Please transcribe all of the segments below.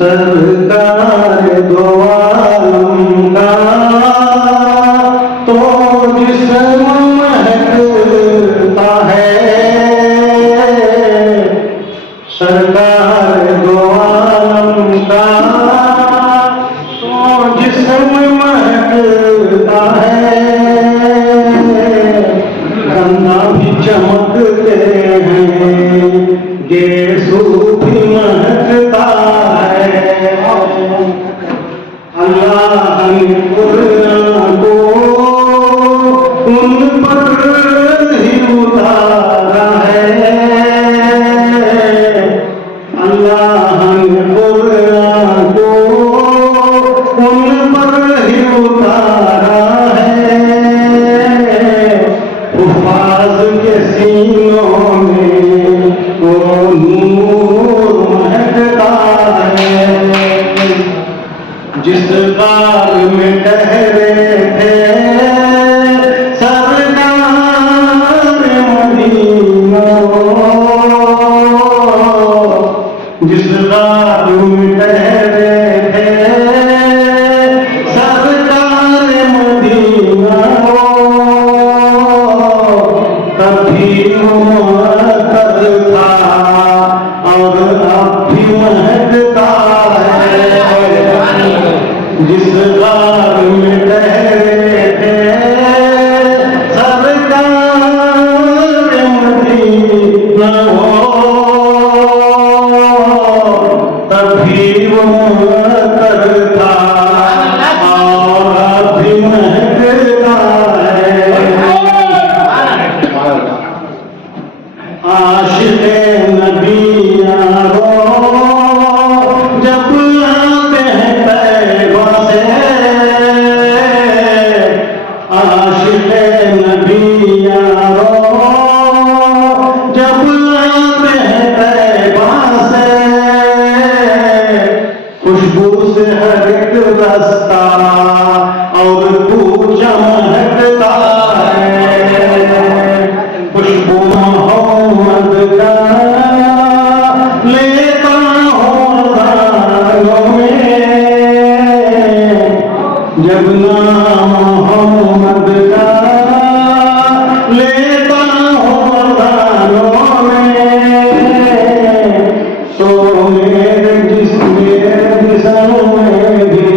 सरकार दो आलम का तो जिस्म महकता है, सरकार दो आलम का तो जिस्म महकता है, गंगा भी चमकते हैं, गेसू भी महकता है। अल्लाह ने कुरान को उन पर ही उतारा है, अल्लाह ने कुरान को उन पर ही उतारा है। हुफ़ाज़ के सीनों में वो नूर महकता है, जिस बाग में ठहरे थे सरकार मदीना, जिस बाग में ठहरे थे सरकार मदीना, तभी मुअत्तर था और अब भी महकता है, जिस बाग में ठहरे थे सरकार मदीना, तभी वो मुअत्तर था और अब भी महकता है। आशिक़े नबी यारो जब आते हैं तैबा से, आशिक़े नबी यारो जब आते हैं तैबा से, खुशबू से हर एक रास्ता और पूजा महकता है, खुशबू मोहम्मद का लेता हूँ अज़ानों में, जब नाम मोहम्मद का लेता हूँ अज़ानों में, तो मेरे जिस्म में भी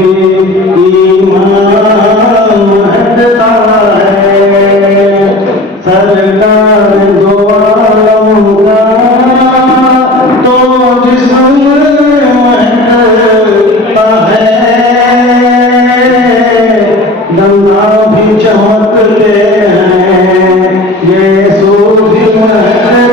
ईमान महकता है, सरकार दो आलम का तो जिस्म महकता है, गंगा भी चमकते हैं, गेसू भी महकता